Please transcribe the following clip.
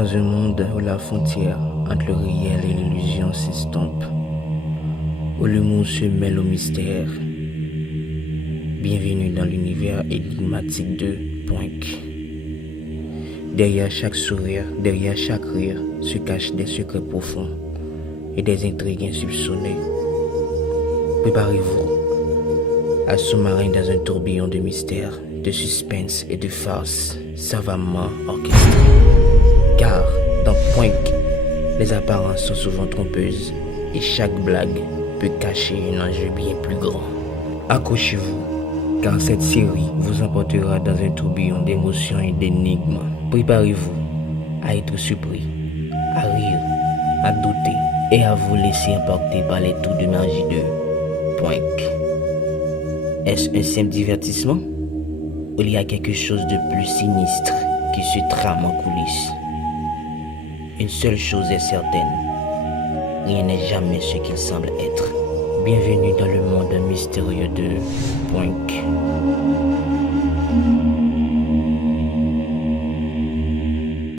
Dans un monde où la frontière entre le réel et l'illusion s'estompe, où l'humour se mêle au mystère. Bienvenue dans l'univers énigmatique de Poink. Derrière chaque sourire, derrière chaque rire, se cachent des secrets profonds et des intrigues insoupçonnées. Préparez-vous à sous-marin dans un tourbillon de mystère, de suspense et de farce savamment orchestré. Car dans Poink, les apparences sont souvent trompeuses et chaque blague peut cacher un enjeu bien plus grand. Accrochez-vous, car cette série vous emportera dans un tourbillon d'émotions et d'énigmes. Préparez-vous à être surpris, à rire, à douter et à vous laisser emporter par les tours de magie de Poink. Est-ce un simple divertissement ou il y a quelque chose de plus sinistre qui se trame en coulisses? Une seule chose est certaine, rien n'est jamais ce qu'il semble être. Bienvenue dans le monde mystérieux de Poink.